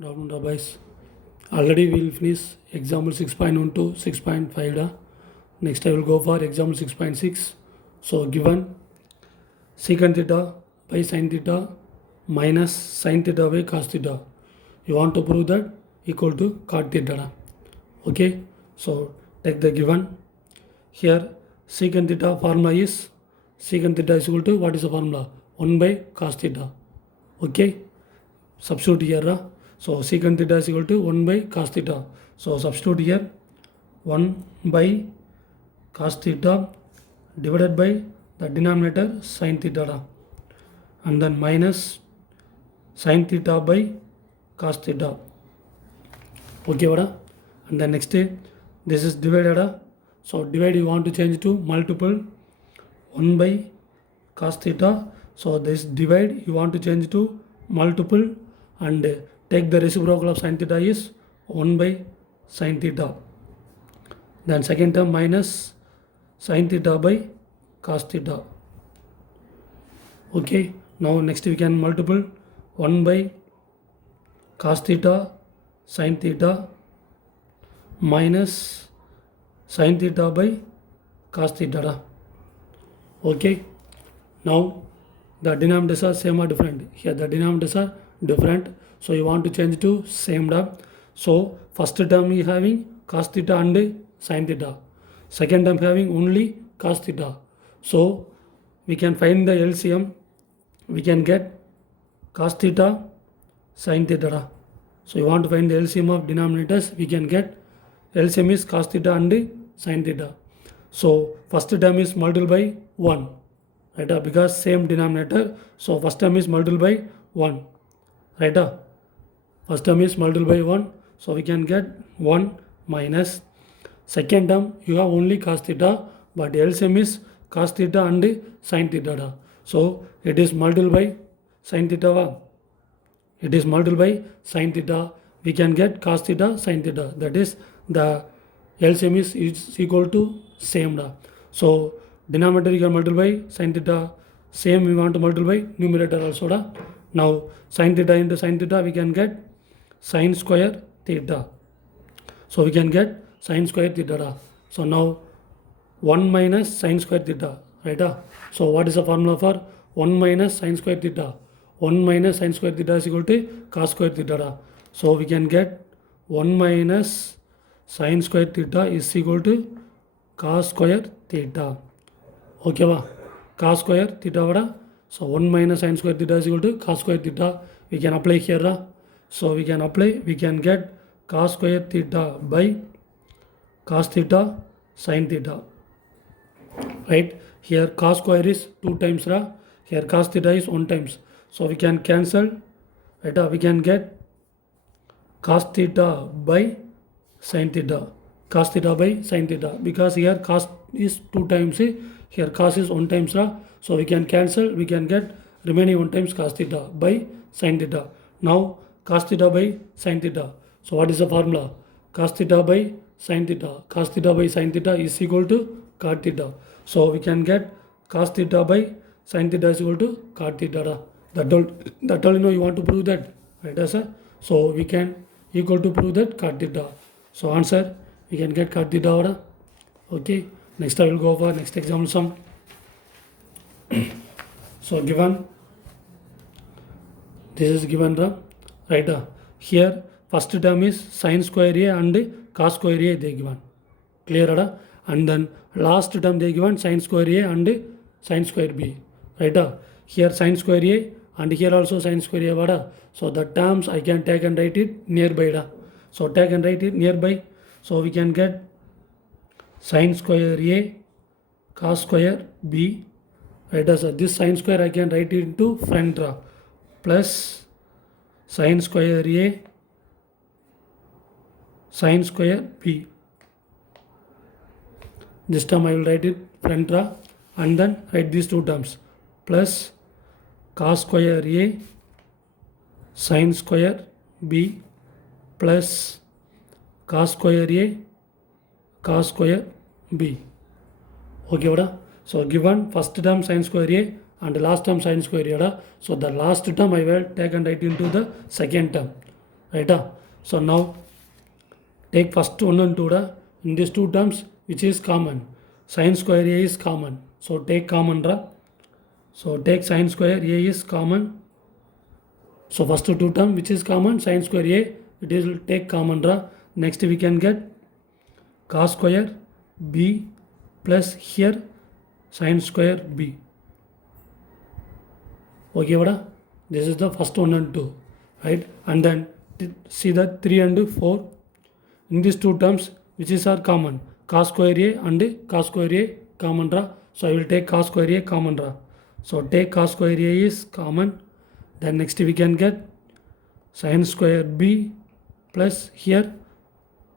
Down boys. Already we will finish example 6.1 to 6.5. Next I will go for example 6.6. So given secant theta by sin theta minus sin theta by cos theta. You want to prove that equal to cot theta. Okay. So take the given. Here secant theta formula is secant theta is equal to what is the formula? 1 by cos theta. Okay. Substitute here. So secant theta is equal to 1 by cos theta. So substitute here 1 by cos theta divided by the denominator sin theta and then minus sin theta by cos theta. Okay, vada? And then next this is divided. So divide you want to change to multiple 1 by cos theta. So this divide you want to change to multiple and take the reciprocal of sin theta is 1 by sin theta. Then second term minus sin theta by cos theta. Okay, now next we can multiple 1 by cos theta sin theta minus sin theta by cos theta. Okay, now the denominators are same or different. Here the denominators are different. So you want to change to same term. So first term is having cos theta and sin theta. Second term having only cos theta. So we can find the LCM. We can get cos theta sin theta. So you want to find the LCM of denominators. We can get LCM is cos theta and sin theta. So first term is multiplied by 1. Right? Because same denominator. So first term is multiplied by 1. Right? First term is multiplied by 1. So we can get 1 minus second term you have only cos theta, but LCM is cos theta and sin theta. So it is multiplied by sin theta. It is multiplied by sin theta. We can get cos theta sin theta. That is the LCM is equal to same. So denominator you can multiply by sin theta. Same we want to multiply by numerator also. Now sin theta into sin theta we can get sin square theta. So we can get sin square theta. So now 1 minus sin square theta. Right? So what is the formula for 1 minus sin square theta? 1 minus sin square theta is equal to cos square theta. So we can get 1 minus sin square theta is equal to cos square theta. Okay, va? Cos square theta vada. So 1 minus sin square theta is equal to cos square theta. We can apply here. So we can apply, we can get cos square theta by cos theta sin theta. Right? Here cos square is 2 times. Here cos theta is 1 times. So we can cancel. Right? We can get cos theta by sin theta. Cos theta by sin theta. Because here cos is 2 times. Here cos is 1 times. So we can cancel. We can get remaining 1 times cos theta by sin theta. Now cos theta by sin theta. So what is the formula? Cos theta by sin theta. Cos theta by sin theta is equal to cot theta. So we can get cos theta by sin theta is equal to cot theta. That all you want to prove that. Right, sir? So we can equal to prove that cot theta. So answer we can get cot theta. Okay. Next I will go for next example sum. So given this is given right. Here first term is sin square A and cos square A they given. Clear? And then last term they given sin square A and sin square B. Right? Here sin square A and here also sin square A. So the terms I can take and write it nearby. So take and write it nearby. So we can get sin square A cos square B. Right? So this sin square I can write it into front plus sin square A sin square B. This term I will write it front and then write these two terms plus cos square A sin square B plus cos square A cos square B. Okay, vada? So given first term sin square A and last term sin square A. So the last term I will take and write into the second term. right? So now take first 1 and 2 in these two terms which is common. Sin square a is common, so take common so take sin square a is common. So first two term which is common, sin square a, it is will take common next we can get cos square b plus here sin square b. Okay, vada? This is the first 1 and 2, right? And then see the 3 and 4 in these two terms which is are common, cos square a and cos square a common so I will take cos square a common so take cos square a is common. Then next we can get sin square b plus here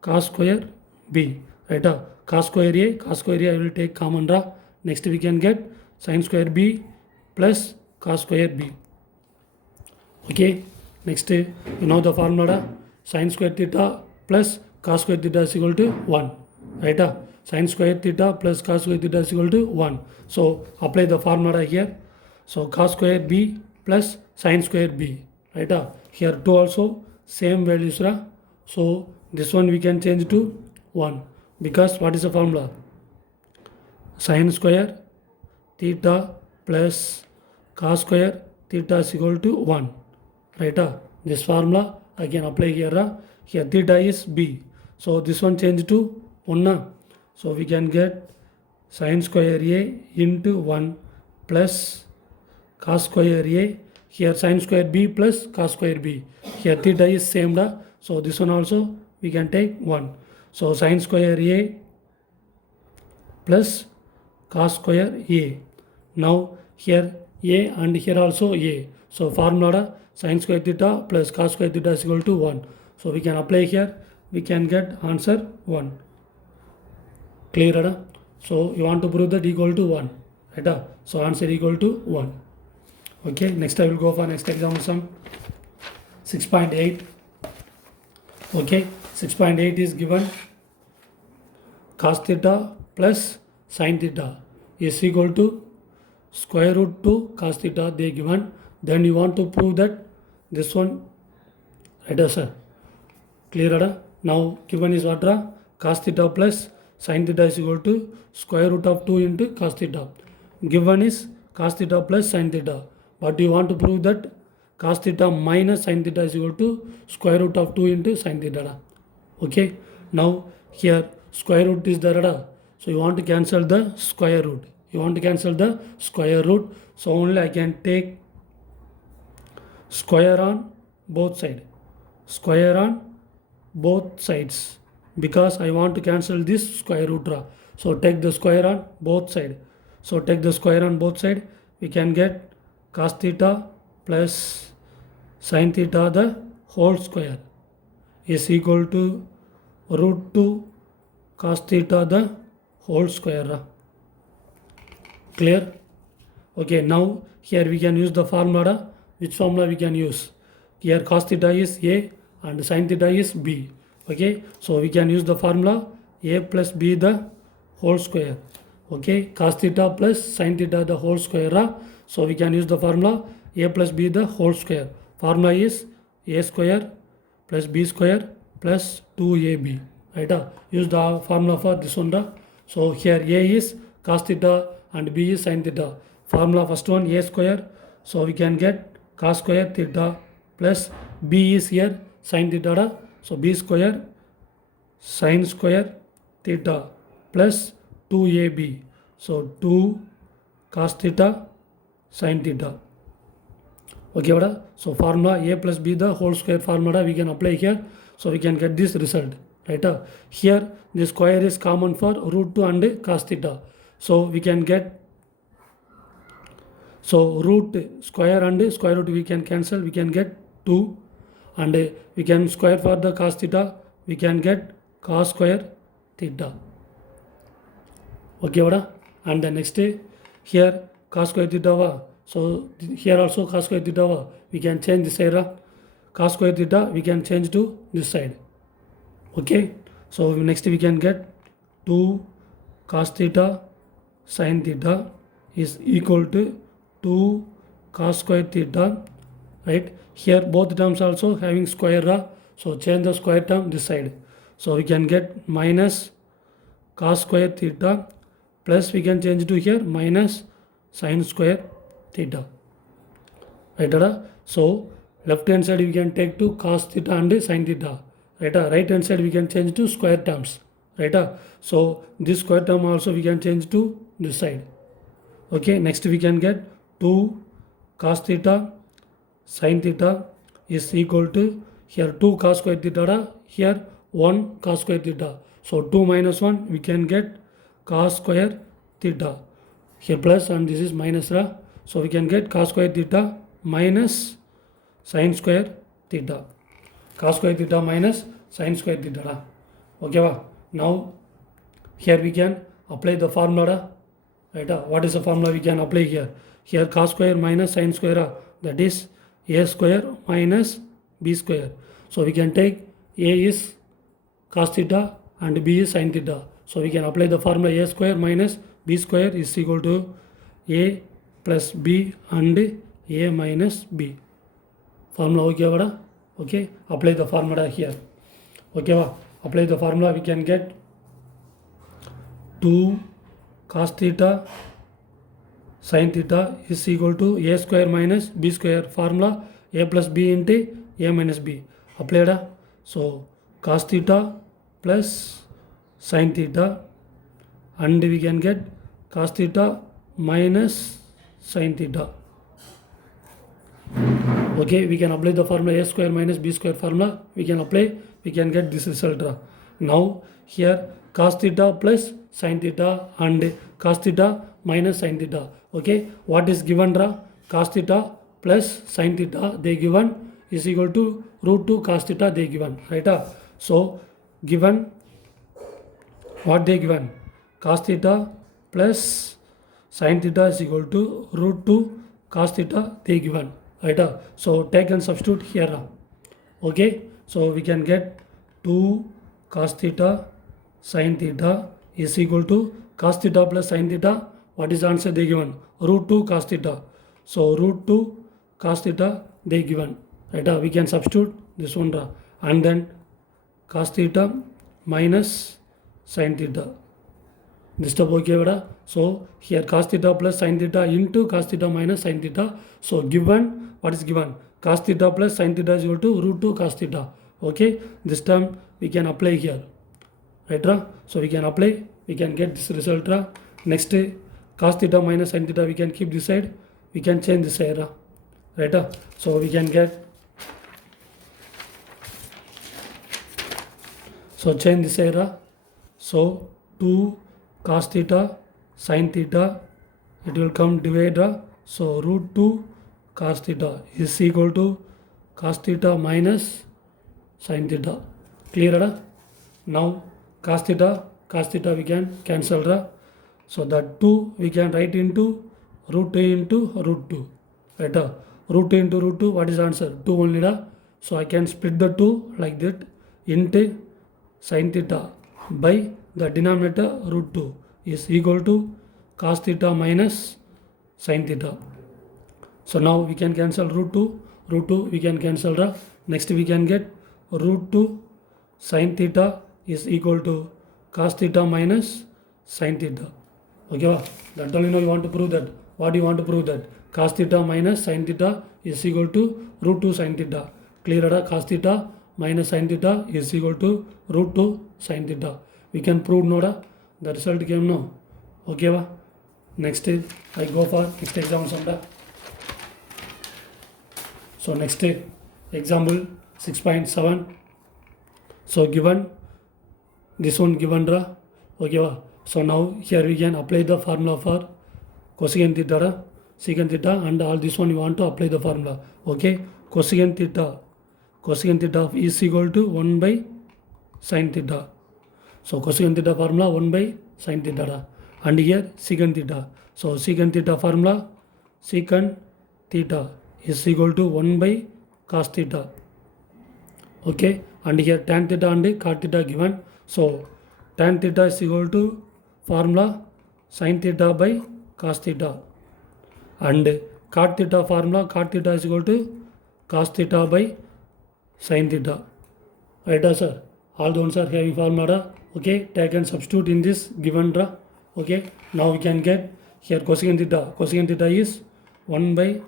cos square b, right? Cos square a I will take common next we can get sin square b plus cos square b. Okay, next you know the formula, sin square theta plus cos square theta is equal to 1, right? Sin square theta plus cos square theta is equal to 1. So apply the formula here. So cos square b plus sin square b, right? Here 2 also same values so this one we can change to 1 because what is the formula? Sin square theta plus cos square theta is equal to 1, right? This formula I can apply here. Here theta is b, so this one change to 1 so we can get sin square a into 1 plus cos square a, here sin square b plus cos square b, here theta is same so this one also we can take 1. So sin square a plus cos square a. Now here a and here also a, so formula sin square theta plus cos square theta is equal to 1. So we can apply here, we can get answer 1. Clear? So you want to prove that equal to 1, right? So answer equal to 1. Okay, next I will go for next example sum 6.8. Okay, 6.8 is given cos theta plus sin theta is equal to square root 2 cos theta they given. Then you want to prove that this one, right sir? Clear? Now given is what? Cos theta plus sin theta is equal to square root of 2 into cos theta. Given is cos theta plus sin theta, but you want to prove that cos theta minus sin theta is equal to square root of 2 into sin theta. Okay, now here square root is there, so you want to cancel the square root. So only I can take square on both sides because I want to cancel this square root. So take the square on both sides. We can get cos theta plus sin theta the whole square is equal to root 2 cos theta the whole square. Clear? Okay, now here we can use the formula. Which formula we can use? Here cos theta is a and sin theta is b. Okay, so we can use the formula a plus b the whole square. Okay, cos theta plus sin theta the whole square. So we can use the formula a plus b the whole square. Formula is a square plus b square plus 2ab. Right? Use the formula for this one. So here a is cos theta and b is sin theta. Formula first one a square. So we can get cos square theta plus b is here sin theta. So b square sin square theta plus 2ab. So 2 cos theta sin theta. Okay, vada? So formula a plus b the whole square formula we can apply here. So we can get this result. Right? Here the square is common for root 2 and cos theta. So we can get, so root square and square root we can cancel, we can get 2, and we can square for the cos theta, we can get cos square theta. Okay, vada? And the next here cos square theta. So here also cos square theta, we can change this side. Cos square theta we can change to this side. Okay, so next we can get 2 cos theta sin theta is equal to 2 cos square theta, right? Here both terms also having square, So change the square term this side. So we can get minus cos square theta plus we can change to here minus sin square theta. Right? So left hand side we can take to cos theta and sin theta. Right hand side we can change to square terms. Right? So this square term also we can change to this side. Okay, next we can get 2 cos theta sin theta is equal to here 2 cos square theta, here 1 cos square theta. So 2 minus 1 we can get cos square theta. Here plus and this is minus. So we can get cos square theta minus sin square theta. Cos square theta minus sin square theta. Okay, now here we can apply the formula. Right? What is the formula we can apply here? Here cos square minus sin square, that is a square minus b square. So we can take a is cos theta and b is sin theta. So we can apply the formula a square minus b square is equal to a plus b and a minus b. Formula okay vada? Okay, apply the formula here. Okay, apply the formula, we can get 2 cos theta sin theta is equal to a square minus b square. Formula a plus b into a minus b. Applied. So cos theta plus sin theta and we can get cos theta minus sin theta. Okay, we can apply the formula a square minus b square formula. We can apply, we can get this result. Now here cos theta plus sin theta and cos theta minus sin theta. Okay, what is given? Cos theta plus sin theta they given is equal to root 2 cos theta they given. Right? So given what they given? Cos theta plus sin theta is equal to root 2 cos theta they given. Right? So take and substitute here. Okay, so we can get 2 cos theta sin theta is equal to cos theta plus sin theta. What is the answer they given? Root 2 cos theta. So root 2 cos theta they given. Right? We can substitute this one and then cos theta minus sin theta. This stuff okay vada? So here cos theta plus sin theta into cos theta minus sin theta. So given, what is given? Cos theta plus sin theta is equal to root 2 cos theta. Okay, this term we can apply here. Right? So we can apply, we can get this result. Next cos theta minus sin theta we can keep this side, we can change this side. Right? So we can get, so change this side. So 2 cos theta sin theta, it will come divide. So root 2 cos theta is equal to cos theta minus sin theta. Clear? Now cos theta we can cancel. So that 2 we can write into root 2 into root 2. Right? Root 2 into root 2, what is the answer? 2 only. So I can split the 2 like that into sin theta by the denominator root 2 is equal to cos theta minus sin theta. So now we can cancel root 2 we can cancel. Next we can get root 2 sin theta is equal to cos theta minus sin theta. Okay, that only you want to prove that. What do you want to prove that? Cos theta minus sin theta is equal to root 2 sin theta. Clear? Cos theta minus sin theta is equal to root 2 sin theta. We can prove no. The result came no. Okay, next I go for next example. So next example 6.7. So given this one given. Okay, so now here we can apply the formula for cosecant theta, secant theta, and all this one you want to apply the formula. Okay, cosecant theta is equal to 1 by sin theta. So cosecant theta formula 1 by sin theta, and here secant theta. So secant theta formula secant theta is equal to 1 by cos theta. Okay, and here tan theta and cot theta given. So tan theta is equal to formula sin theta by cos theta, and cot theta formula cot theta is equal to cos theta by sin theta. Right, sir? All the ones are having formula. Okay, take and substitute in this given draw. Okay, now we can get here cosecant theta. Cosecant theta is 1 by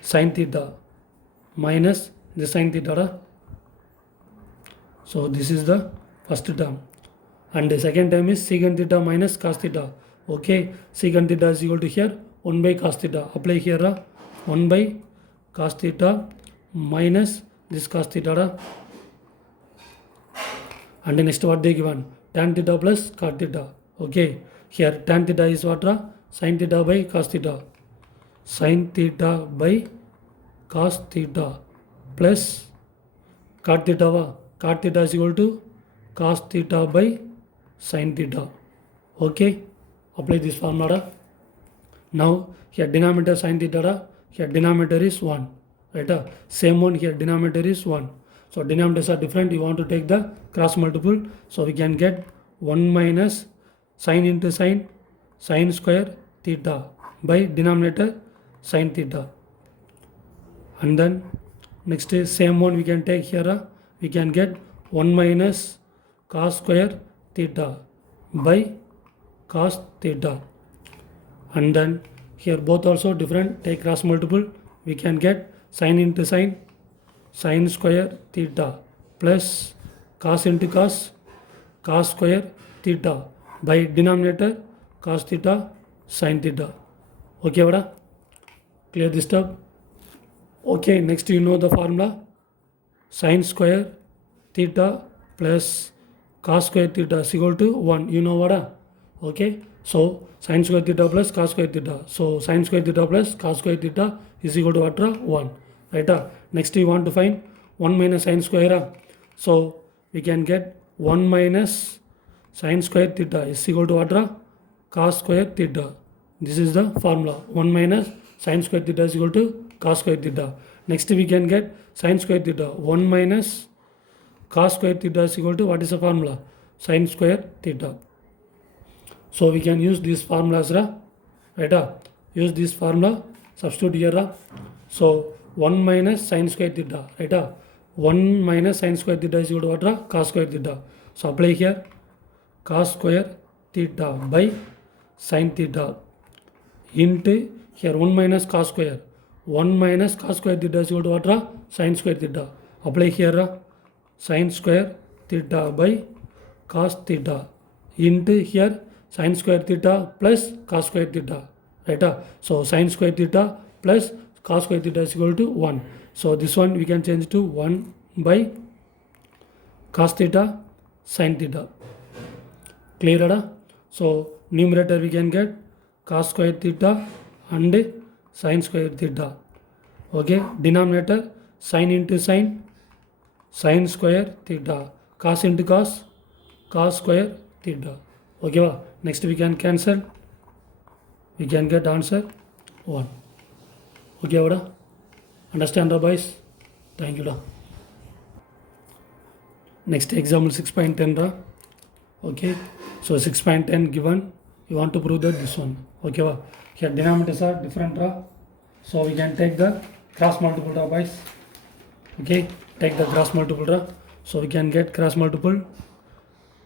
sin theta minus the sin theta. So this is the first term. And the second term is secant theta minus cos theta. Okay, secant theta is equal to here 1 by cos theta. Apply here 1 by cos theta minus this cos theta. And the next what they given? Tan theta plus cot theta. Okay, here tan theta is what? Sin theta by cos theta. Sin theta by cos theta plus cot theta. Cot theta is equal to cos theta by sin theta. Okay, apply this formula. Now here denominator sin theta, here denominator is 1. Right? Same one here denominator is 1. So denominators are different. You want to take the cross multiple. So we can get 1 minus sin into sin, sin square theta by denominator sin theta. And then next is same one we can take here. We can get 1 minus cos square theta by cos theta. And then here both also different. Take cross multiple. We can get sin into sin, sin square theta plus cos into cos, cos square theta by denominator cos theta sin theta. Okay, vada? Clear this stuff? Okay, next you know the formula. Sin square theta plus cos square theta is equal to 1. You know vada? Okay, so sin square theta plus cos square theta. So sin square theta plus cos square theta is equal to what? 1. Right? Next you want to find 1 minus sin square. So we can get 1 minus sin square theta is equal to what? Cos square theta. This is the formula. 1 minus sin square theta is equal to cos square theta. Next we can get sin square theta. 1 minus cos square theta is equal to what is the formula? Sin square theta. So we can use these formulas. Right? Use this formula. Substitute here. So 1 minus sin square theta. Right? 1 minus sin square theta is equal to what? Cos square theta. So apply here cos square theta by sin theta into here 1 minus cos square. 1 minus cos square theta is equal to what? Sin square theta. Apply here sin square theta by cos theta into here sin square theta plus cos square theta. Right? So sin square theta plus cos square theta is equal to 1. So this one we can change to 1 by cos theta sin theta. Clear? So numerator we can get cos square theta and sin square theta. Okay, denominator sin into sin, sin square theta, cos into cos, cos square theta. Okay, next we can cancel. We can get answer 1. Okay, vada? Understand, boys? Thank you. Next example 6.10. Okay, so 6.10 given. You want to prove that this one. Okay, here denominators are different. So we can take the cross multiple, boys. Okay, take the cross multiple. So we can get cross multiple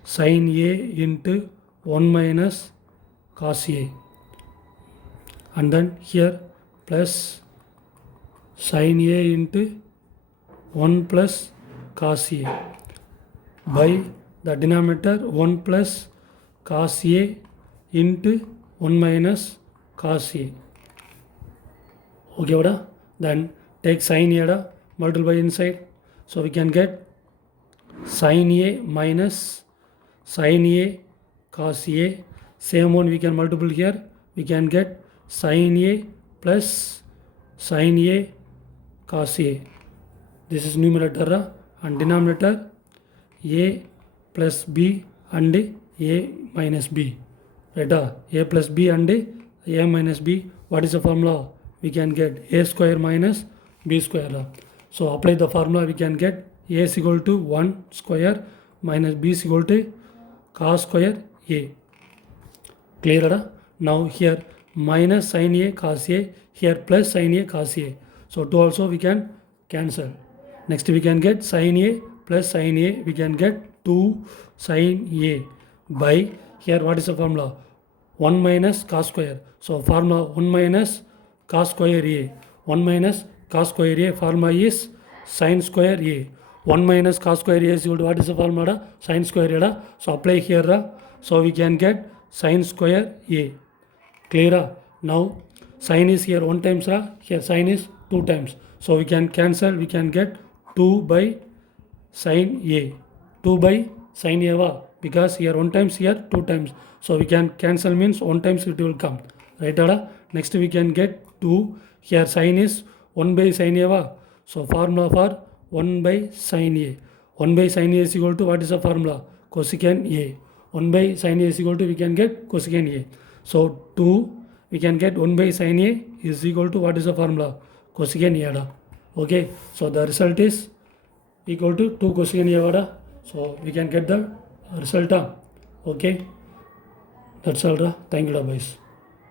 sin A into 1 minus cos A. And then here plus sin A into 1 plus cos A by the denominator 1 plus cos A into 1 minus cos A. Okay, vada? Then take sin A, multiply inside. So we can get sin A minus sin A cos A. Same one we can multiply here. We can get sin A plus sin A cos A. This is numerator and denominator A plus B and A minus B. Right? A plus B and A minus B. What is the formula? We can get A square minus B square. So apply the formula. We can get A is equal to 1 square minus B is equal to cos square A. Clear? Now here minus sin A cos A, here plus sin A cos A. So 2 also we can cancel. Next we can get sin A plus sin A, we can get 2 sin A by, here what is the formula? 1 minus cos square. So formula 1 minus cos square A. 1 minus cos square A formula is sin square A. 1 minus cos square A is equal to what is the formula? Sin square A. So apply here. So we can get sin square A. Clear? Now sin is here 1 times, here sin is 2 times. So we can cancel, we can get 2 by sin A. 2 by sin A, because here 1 times, here 2 times. So we can cancel, means 1 times it will come. Right? Next we can get 2. Here sin is 1 by sin A. So formula for 1 by sin A. 1 by sin A is equal to what is the formula? Cosecant A. 1 by sin A is equal to, we can get cosecant A. So 2, we can get 1 by sin A is equal to what is the formula? Cosecant A. Okay, so the result is equal to 2 cosecant A. So we can get the result. Okay, that's all. Thank you, boys.